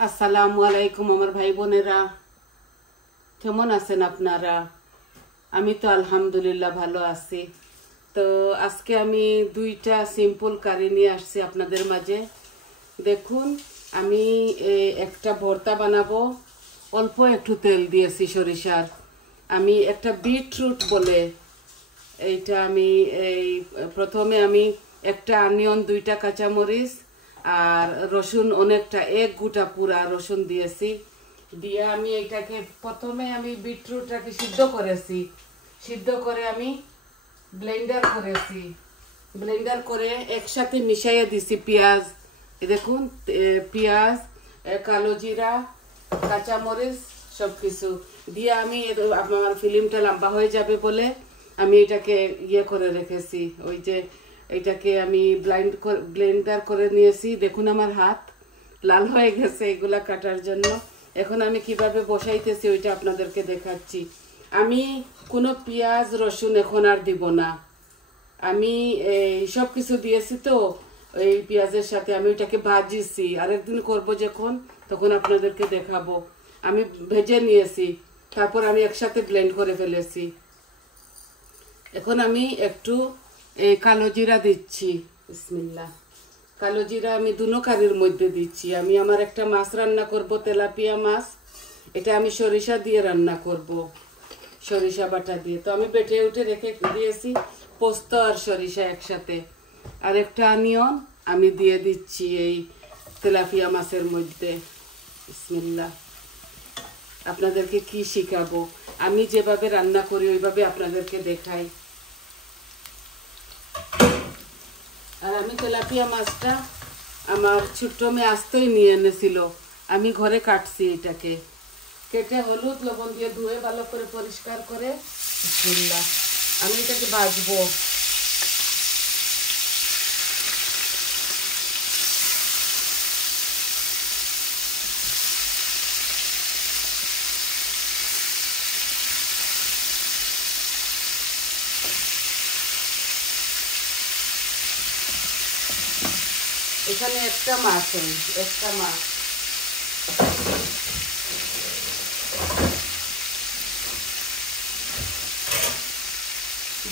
আসসালামু আলাইকুম আমার ভাই বোনেরা, কেমন আছেন আপনারা? আমি তো আলহামদুলিল্লাহ ভালো আছি। তো আজকে আমি দুইটা সিম্পল কারি নিয়ে আসছি আপনাদের মাঝে। দেখুন, আমি একটা ভর্তা বানাবো, অল্প একটু তেল দিয়েছি সরিষার। আমি একটা বিটরুট বলে এইটা আমি এই প্রথমে আমি একটা অনিয়ন, দুইটা কাঁচামরিচ আর রসুন অনেকটা, এক গোটা পুরা রসুন দিয়েছি। দিয়ে আমি এইটাকে প্রথমে আমি বিটরুটটাকে সিদ্ধ করেছি, সিদ্ধ করে আমি ব্লেন্ডার করেছি। ব্লেন্ডার করে একসাথে মিশাইয়ে দিছি পেঁয়াজ। এই দেখুন, পেঁয়াজ, কালো জিরা, কাঁচামরিচ সব কিছু দিয়ে আমি আমার ফিল্মটা লম্বা হয়ে যাবে বলে আমি এটাকে করে রেখেছি। ওই যে এটাকে আমি ব্লেন্ডার করে নিয়েছি। দেখুন আমার হাত লাল হয়ে গেছে এগুলা কাটার জন্য। এখন আমি কিভাবে বসাইতেছি ওইটা আপনাদেরকে দেখাচ্ছি। আমি কোনো পেঁয়াজ রসুন এখন আর দিব না। আমি এই সব কিছু দিয়েছি তো এই পেঁয়াজের সাথে আমি ওইটাকে ভাজিছি। আরেকদিন করব যখন, তখন আপনাদেরকে দেখাবো। আমি ভেজে নিয়েছি, তারপর আমি একসাথে ব্লেন্ড করে ফেলেছি। এখন আমি একটু কালো জিরা দিচ্ছি। বিসমিল্লাহ। কালো জিরা আমি দুনো কারির মধ্যে দিচ্ছি। আমি আমার একটা মাছ রান্না করব, তেলাপিয়া মাছ। এটা আমি সরিষা দিয়ে রান্না করব, সরিষা বাটা দিয়ে। তো আমি বেটে উঠে রেখে দিয়েছি পোস্ত আর সরিষা একসাথে। আর একটা অনিয়ন আমি দিয়ে দিচ্ছি এই তেলাপিয়া মাছের মধ্যে। বিসমিল্লাহ। আপনাদেরকে কি শিখাবো, আমি যেভাবে রান্না করি ওইভাবে আপনাদেরকে দেখাই। আর আমি তেলাপিয়া মাছটা আমার ছোট্ট মেয়ে আসতেই নিয়ে এনেছিল, আমি ঘরে কাটছি। এটাকে কেটে হলুদ লবণ দিয়ে ধুয়ে ভালো করে পরিষ্কার করে বিসমিল্লাহ আমি এটাকে ভাজবো। এখানে একটা মাছ, একটা মাছ।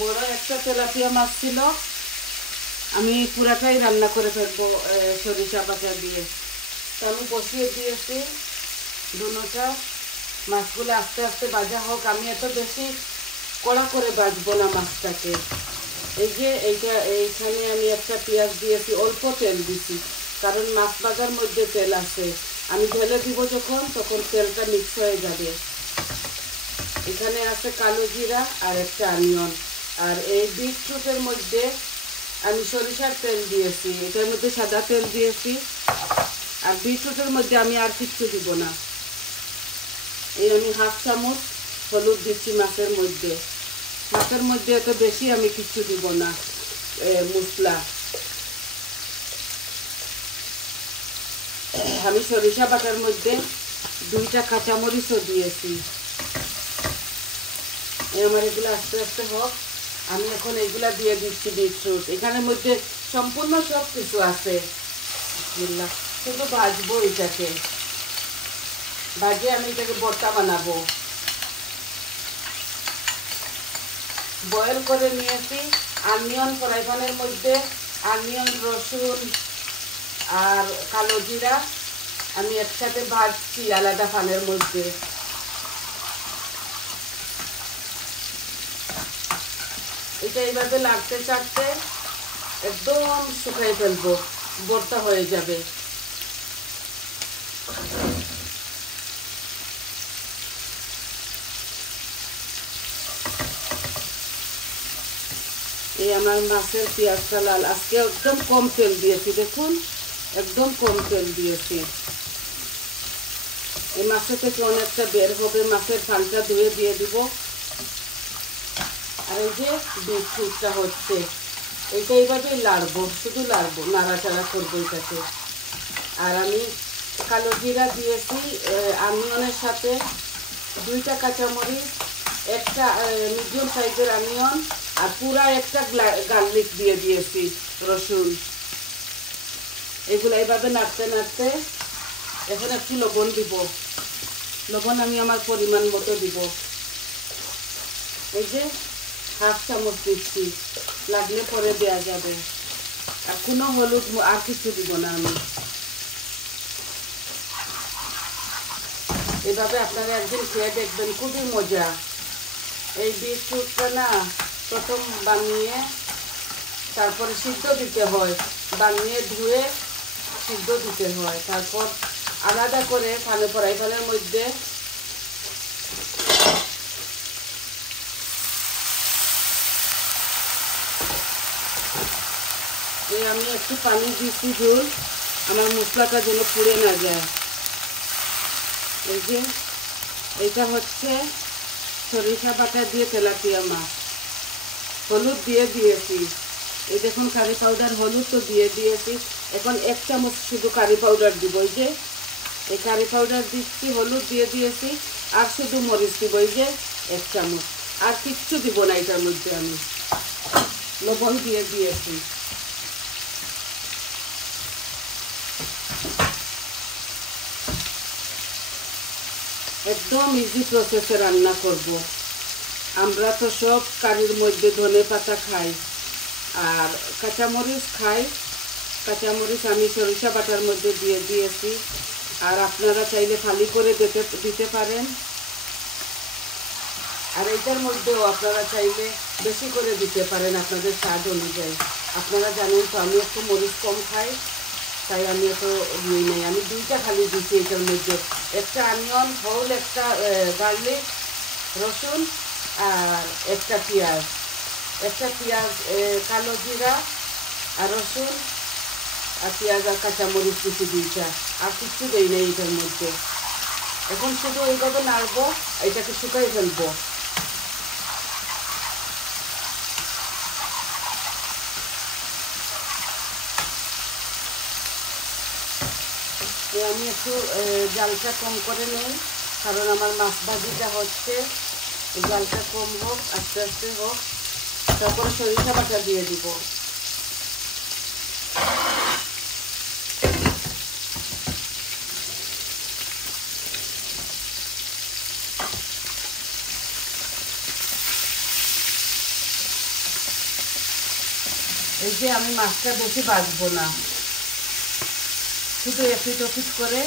বড় একটা তেলাপিয়া মাছ ছিল, আমি পুরাটাই রান্না করে ফেলবো সরিষা বাটা দিয়ে। তো আমি বসিয়ে দিয়েছি দুটোটা। মাছগুলো আস্তে আস্তে ভাজা হোক। আমি এত বেশি কড়া করে ভাজবো না মাছটাকে। এই যে এইখানে আমি একটা পেঁয়াজ দিয়েছি, অল্প তেল দিছি, কারণ মাছ ভাজার মধ্যে তেল আছে। আমি ঢেলে দিব যখন, তখন তেলটা মিক্স হয়ে যাবে। এখানে আছে কালো জিরা আর একটা অনিয়ন। আর এই বিটরুটের মধ্যে আমি সরিষার তেল দিয়েছি, এটার মধ্যে সাদা তেল দিয়েছি। আর বিটরুটের মধ্যে আমি আর কিচ্ছু দিব না। এই আমি 1/2 চামচ হলুদ দিচ্ছি মাছের মধ্যে। মাছের মধ্যে এত বেশি আমি কিচ্ছু দিব না মশলা। আমি সরিষা বাটার মধ্যে 2টা কাঁচামরিচও দিয়েছি। আমার এগুলো আস্তে আস্তে হোক। আমি এখন এগুলা দিয়ে দিচ্ছি বিটরুট। এখানের মধ্যে সম্পূর্ণ সব কিছু আছে। শুধু ভাজবো এটাকে, ভাজে আমি এটাকে ভর্তা বানাবো। বয়েল করে নিয়েছি অনিয়ন ফ্রাই প্যানের মধ্যে। অনিয়ন, রসুন আর কালো জিরা আমি একসাথে ভাজছি আলাদা প্যানের মধ্যে। এটা এইভাবে লাগতে চাটতে একদম শুকাই ফেলবো, ভর্তা হয়ে যাবে। এই আমার মাছের পেঁয়াজটা লাল। আজকে একদম কম তেল দিয়েছি, দেখুন একদম কম তেল দিয়েছি। এই মাছের থেকে অনেকটা বের হবে। মাছের ফালটা ধুয়ে দিয়ে দিব। আর এই যে বিটরুটটা হচ্ছে, এইটা এইভাবেই লাড়বো, শুধু লাড়বো, নাড়াচাড়া করবো এটাকে। আর আমি কালো জিরা দিয়েছি অনিয়নের সাথে, 2টা কাঁচামরিচ, একটা মিডিয়াম সাইজের অনিয়ন, আর পুরা একটা গার্লিক দিয়ে দিয়েছি, রসুন। এগুলো এইভাবে নাড়তে নাড়তে এখন একটু লবণ দিব, লবণ আমি আমার পরিমাণ মতো দিব। এই যে 1/2 চামচ দিচ্ছি, লাগলে পরে দেওয়া যাবে। আর কোনো হলুদ আর কিছু দিব না আমি। এভাবে আপনারা একদিন খেয়ে দেখবেন, খুবই মজা। এই বিটরুটটা না প্রথম বানিয়ে তারপরে সিদ্ধ দিতে হয়, বানিয়ে ধুয়ে সিদ্ধ দিতে হয়, তারপর আলাদা করে ফ্রাই প্যানের মধ্যে আমি একটু পানি দিচ্ছি ঝোল, আমার মশলাটা যেন পুড়ে না যায়। এই যে এটা হচ্ছে সরিষা বাটা দিয়ে তেলাপিয়া মাছ, হলুদ দিয়ে দিয়েছি। এই দেখুন কারি পাউডার, হলুদ তো দিয়ে দিয়েছি। এখন 1 চামচ শুধু কারি পাউডার দিব। এই যে এই কারি পাউডার দিচ্ছি, হলুদ দিয়ে দিয়েছি, আর শুধু মরিচ দিব এই যে 1 চামচ। আর কিচ্ছু দিব না এটার মধ্যে, আমি লবণ দিয়ে দিয়েছি। একদম ইজি প্রসেসে রান্না করব। আমরা তো সব কারির মধ্যে ধনে পাতা খাই আর কাঁচামরিচ খাই। কাঁচামরিচ আমি সরিষা বাটার মধ্যে দিয়ে দিয়েছি, আর আপনারা চাইলে ফালি করে দিতে পারেন। আর এইটার মধ্যেও আপনারা চাইলে বেশি করে দিতে পারেন আপনাদের স্বাদ অনুযায়ী। আপনারা জানেন তো আমি একটু মরিচ কম খাই, তাই আমি এত নিই নাই। আমি 2টা খালি দিচ্ছি এটার মধ্যে, একটা অনিয়ন হোল, একটা গার্লিক রসুন, আর একটা পেঁয়াজ, কালো জিরা আর রসুন আর পেঁয়াজ আর কাঁচামরিচ দিচ্ছি 2টা, আর কিছু দেই নাই এটার মধ্যে। এখন শুধু এইভাবে নাড়বো, এটাকে শুকাই ফেলবো। আমি একটু জালটা কম করে নেই, কারণ আমার মাছ ভাজিটা হচ্ছে, জালটা কম হোক, আস্তে আস্তে হোক। তারপরে সরিষা বাটা দিয়ে দিব। এই যে আমি মাছটা বেশি ভাজবো না, শুধু এপিট ওপিট করে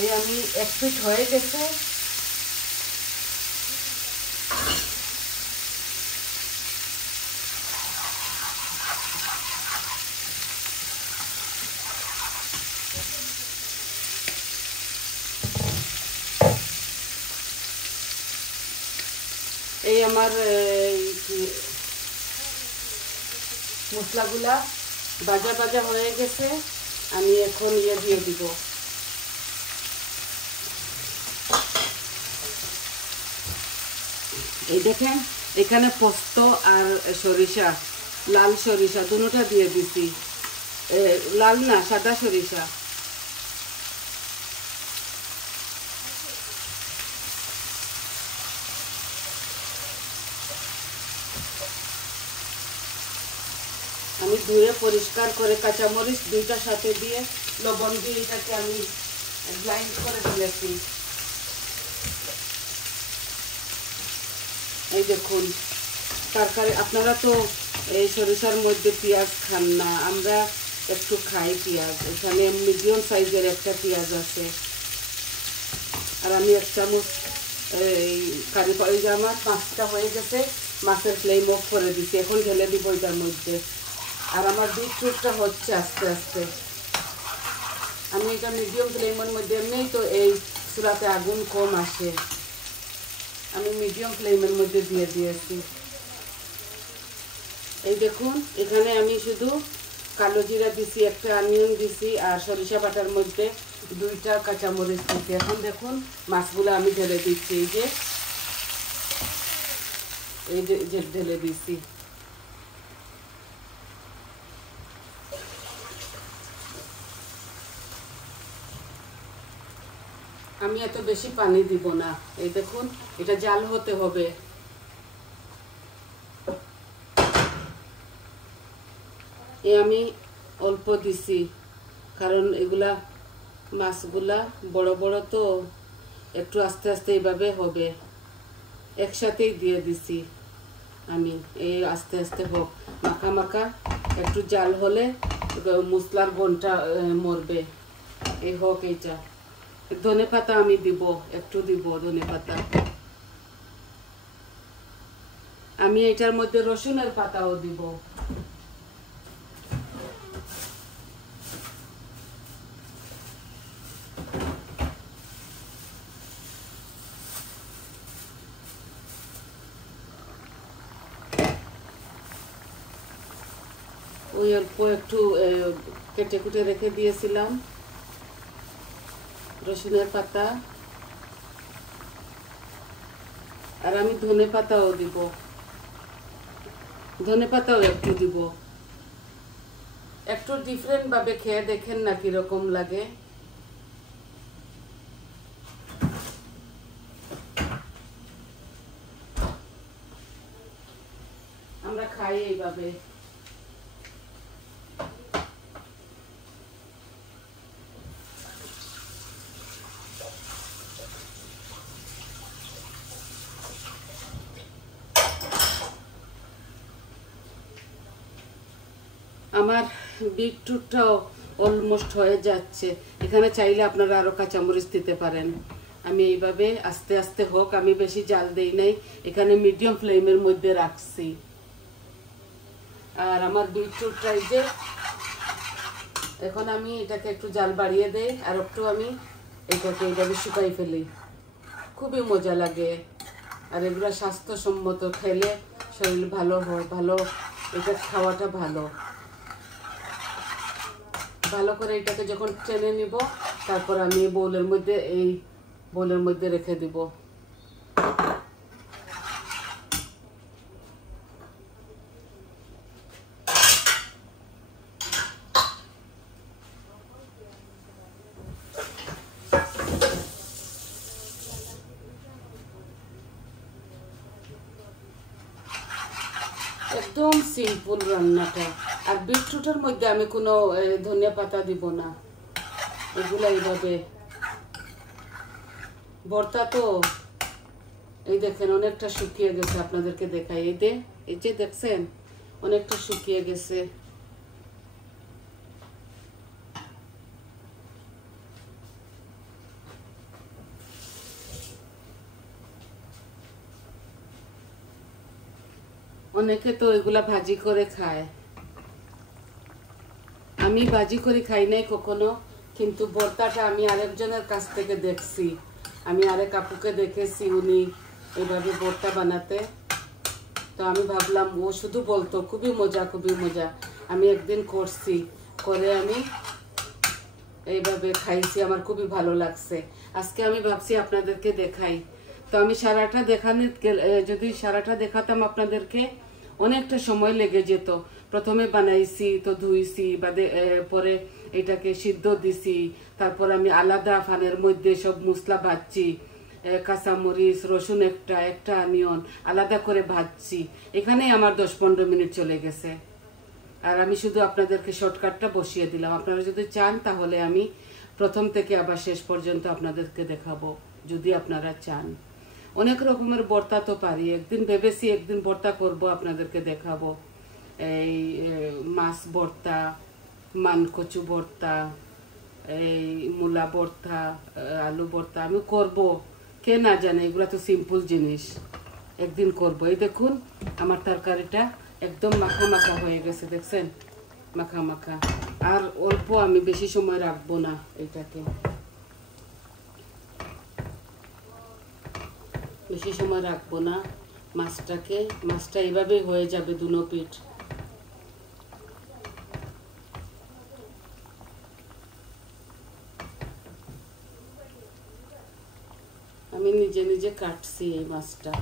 এই আমি 1 পিঠ হয়ে গেছে। এই আমার মশলাগুলা ভাজা ভাজা হয়ে গেছে, আমি এখন দিয়ে দিব। এই দেখেন এখানে পোস্ত আর সরিষা, লাল সরিষা দুটোটা দিয়ে দিছি, লাল না সাদা সরিষা। আমি ধুয়ে পরিষ্কার করে কাঁচামরিচ 2টার সাথে দিয়ে লবণ দিয়ে এটাকে আমি গ্রাইন্ড করে ফেলেছি। এই দেখুন তরকারি, আপনারা তো এই সরিষার মধ্যে পেঁয়াজ খান না, আমরা একটু খাই পেঁয়াজ। এখানে মিডিয়াম সাইজের একটা পেঁয়াজ আছে, আর আমি 1 চামচ এই কারি পাউডার। আমার মাছটা হয়ে গেছে, মাছের ফ্লেম অফ করে দিচ্ছি, এখন ঢেলে দিব এটার মধ্যে। আর আমার বিটরুটটা হচ্ছে আস্তে আস্তে। আমি এটা মিডিয়াম ফ্লেমের মধ্যে, এমনিই তো এই চুলাতে আগুন কম আসে, আমি মিডিয়াম ফ্লেমের মধ্যে দিয়ে দিয়েছি। এই দেখুন এখানে আমি শুধু কালো জিরা দিছি, একটা অনিয়ন দিছি, আর সরিষা বাটার মধ্যে 2টা কাঁচামরিচ দিছি। এখন দেখুন মাছগুলো আমি ঢেলে দিচ্ছি, এই যে ঢেলে দিচ্ছি। আমি এত বেশি পানি দিব না। এই দেখুন, এটা জাল হতে হবে। আমি অল্প দিছি, কারণ এগুলা মাছগুলা বড় বড় তো, একটু আস্তে আস্তে এইভাবে হবে। একসাথেই দিয়ে দিছি আমি। এই আস্তে আস্তে হোক, মাখা মাখা একটু জাল হলে মশলার গন্ধটা মরবে। এই হোক এইটা। ধনে পাতা আমি দিব, একটু দিব ধনে পাতা। আমি এটার মধ্যে রসুনের পাতাও দিব। ওই অল্প একটু কেটে কুটে রেখে দিয়েছিলাম রসুনের পাতা। আর আমি ধনে পাতাও দিব, ধনে পাতাও একটু দিব। একটু ডিফারেন্ট ভাবে খেয়ে দেখেন না কিরকম লাগে। আমরা খাই এইভাবে। আমার বিটরুটটাও অলমোস্ট হয়ে যাচ্ছে। এখানে চাইলে আপনারা আরো কাঁচামরিচ দিতে পারেন। আমি এইভাবে আস্তে আস্তে হোক, আমি বেশি জাল দেই নাই, এখানে মিডিয়াম ফ্লেমের মধ্যে রাখছি। আর আমার বিটরুটটা এই যে, এখন আমি এটাকে একটু জাল বাড়িয়ে দেই, আর একটু আমি এটাকে এইভাবে শুকাই ফেলি। খুবই মজা লাগে। আর এগুলো স্বাস্থ্যসম্মত, খেলে শরীর ভালো হয়, ভালো, এটা খাওয়াটা ভালো। ভালো করে এটাকে যখন টেনে নিব, তারপর আমি এই বোলের মধ্যে রেখে দিব। একদম সিম্পল রান্নাটা। আর বিটরুটের মধ্যে আমি কোনো ধনিয়া পাতা দিব না, এগুলা এইভাবে ভর্তা তো। এই দেখেন অনেকটা শুকিয়ে গেছে, আপনাদেরকে দেখাই। এই যে দেখছেন, অনেকটা শুকিয়ে গেছে। অনেকে তো এগুলা ভাজি করে খায়, আমি ভাজি করে খাই নাই কখনো। কিন্তু ভর্তাটা আমি আরেকজনের কাছ থেকে দেখছি, আমি আরেক আপুকে দেখেছি উনি এইভাবে ভর্তা বানাতে। তো আমি ভাবলাম, ও শুধু বলতো খুবই মজা, খুবই মজা। আমি একদিন করছি, করে আমি এইভাবে খাইছি, আমার খুবই ভালো লাগছে। আজকে আমি ভাবছি আপনাদেরকে দেখাই। তো আমি যদি সারাটা দেখাতাম আপনাদেরকে, অনেকটা সময় লেগে যেত। প্রথমে বানাইছি, তো ধুইছি, পরে এটাকে সিদ্ধ দিছি, তারপর আমি আলাদা ফানের মধ্যে সব মশলা ভাজছি, কাঁচামরিচ, রসুন, একটা অনিয়ন আলাদা করে ভাজছি। এখানেই আমার 10-15 মিনিট চলে গেছে। আর আমি শুধু আপনাদেরকে শর্টকাটটা বসিয়ে দিলাম। আপনারা যদি চান তাহলে আমি প্রথম থেকে আবার শেষ পর্যন্ত আপনাদেরকে দেখাবো, যদি আপনারা চান। অনেক রকমের ভর্তা তো পারি। একদিন ভেবেছি একদিন ভর্তা করব, আপনাদেরকে দেখাবো। এই মাছ ভর্তা, মানকচু ভর্তা, এই মূলা ভর্তা, আলু ভর্তা আমি করব। কে না জানে, এগুলা তো সিম্পল জিনিস। একদিন করব। এই দেখুন আমার তরকারিটা একদম মাখা মাখা হয়ে গেছে, দেখছেন, মাখা মাখা। আর অল্প, আমি বেশি সময় রাখবো না এটাকে, বেশি সময় রাখবো না মাছটা এইভাবেই হয়ে যাবে দুনো পিঠ। আমি নিজে নিজে কাটছি এই মাছটা।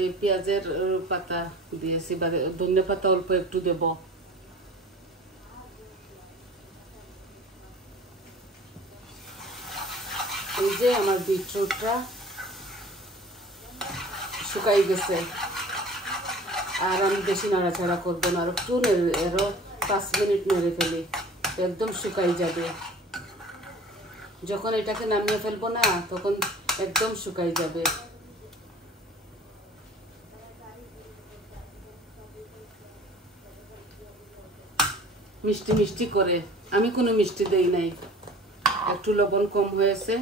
এই পেঁয়াজের পাতা দিয়েছি, ধনিয়া পাতা অল্প একটু দেব। যে আমার বিটরুটটা শুকাই গেছে, আর আমি বেশি নাড়াচাড়া করবো না, আর একটু আরো 5 মিনিট নেড়ে ফেলি, একদম শুকাই যাবে। যখন এটাকে নামিয়ে ফেলবো না তখন একদম শুকাই যাবে। মিষ্টি মিষ্টি করে, আমি কোনো মিষ্টি দেই নাই, একটু লবণ কম হয়েছে,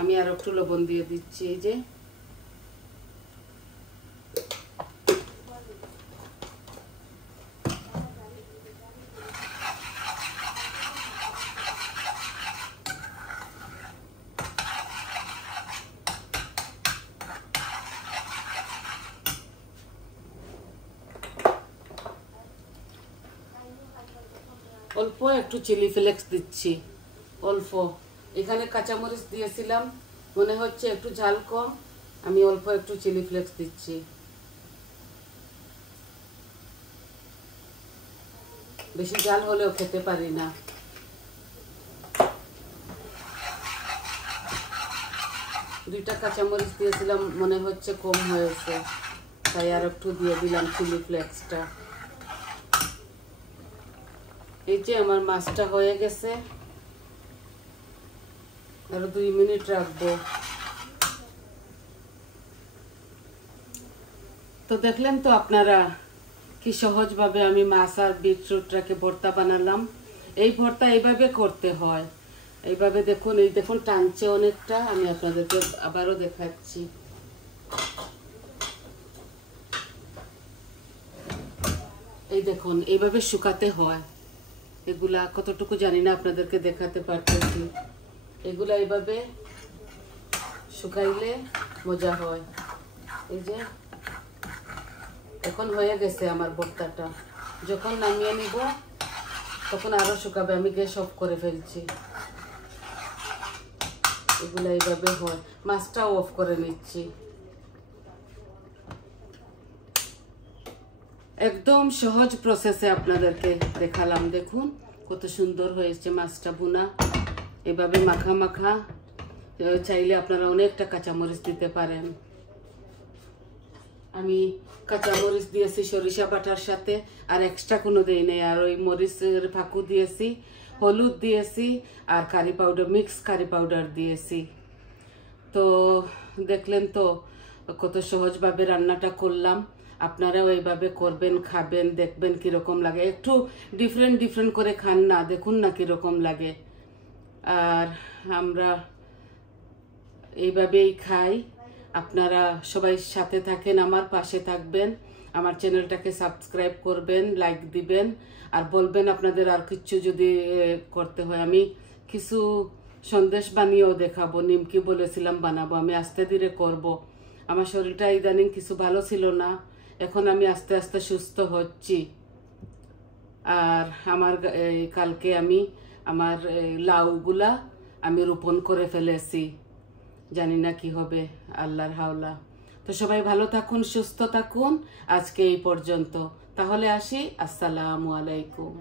আমি আর একটু লবণ দিয়ে দিচ্ছি। এই যে অল্প একটু চিলি ফ্লেক্স দিচ্ছি, অল্প। এখানে কাঁচামরিচ দিয়েছিলাম, মনে হচ্ছে একটু ঝাল কম, আমি অল্প একটু চিলি ফ্লেক্স দিচ্ছি। বেশি ঝাল হলেও খেতে পারি না। দুইটা কাঁচামরিচ দিয়েছিলাম, মনে হচ্ছে কম হয়েছে, তাই আর একটু দিয়ে দিলাম চিলি ফ্লেক্সটা। এই যে আমার মাছটা হয়ে গেছে, আরো 2 মিনিট রাখবো। তো দেখলেন তো আপনারা কি সহজভাবে আমি মাছ আর বিটরুটটাকে ভর্তা বানালাম। এই ভর্তা এইভাবে করতে হয়, এইভাবে দেখুন, এই দেখুন টানছে অনেকটা, আমি আপনাদেরকে আবারও দেখাচ্ছি। এই দেখুন এইভাবে শুকাতে হয়, এগুলা কতটুকু জানি না, আপনাদেরকে দেখাতে পারতেছি। এগুলা এইভাবে শুকাইলে মজা হয়। এই যে এখন হয়ে গেছে আমার ভর্তাটা, যখন নামিয়ে নিব তখন আরো শুকাবে, আমি গ্যাস অফ করে ফেলছি। এগুলা এইভাবে হয়, মাছটাও অফ করে নিচ্ছি। একদম সহজ প্রসেসে আপনাদেরকে দেখালাম, দেখুন কত সুন্দর হয়েছে মাছটা বোনা। এভাবে মাখা মাখা, চাইলে আপনারা অনেকটা কাঁচামরিচ দিতে পারেন। আমি কাঁচামরিচ দিয়েছি সরিষা বাটার সাথে, আর এক্সট্রা কোনো দেই নাই। আর ওই মরিচের ফাঁকু দিয়েছি, হলুদ দিয়েছি, আর curry powder, mix curry powder দিয়েছি। তো দেখলেন তো কত সহজভাবে রান্নাটা করলাম। আপনারাও এইভাবে করবেন, খাবেন, দেখবেন কিরকম লাগে। একটু ডিফারেন্ট ডিফারেন্ট করে খান না, দেখুন না কিরকম লাগে। আর আমরা এইভাবেই খাই। আপনারা সবাই সাথে থাকেন, আমার পাশে থাকবেন, আমার চ্যানেলটাকে সাবস্ক্রাইব করবেন, লাইক দিবেন, আর বলবেন আপনাদের আর কিছু যদি করতে হয়। আমি কিছু সন্দেশ বানিয়েও দেখাবো, নিমকি বলেছিলাম বানাবো, আমি আস্তে ধীরে করব। আমার শরীরটা ইদানিং কিছু ভালো ছিল না, এখন আমি আস্তে আস্তে সুস্থ হচ্ছি। আর আমার কালকে আমি আমার লাউগুলা আমি রোপণ করে ফেলেছি, জানি না কি হবে, আল্লাহর হাওলা। তো সবাই ভালো থাকুন, সুস্থ থাকুন। আজকে এই পর্যন্ত, তাহলে আসি। আসসালামু আলাইকুম।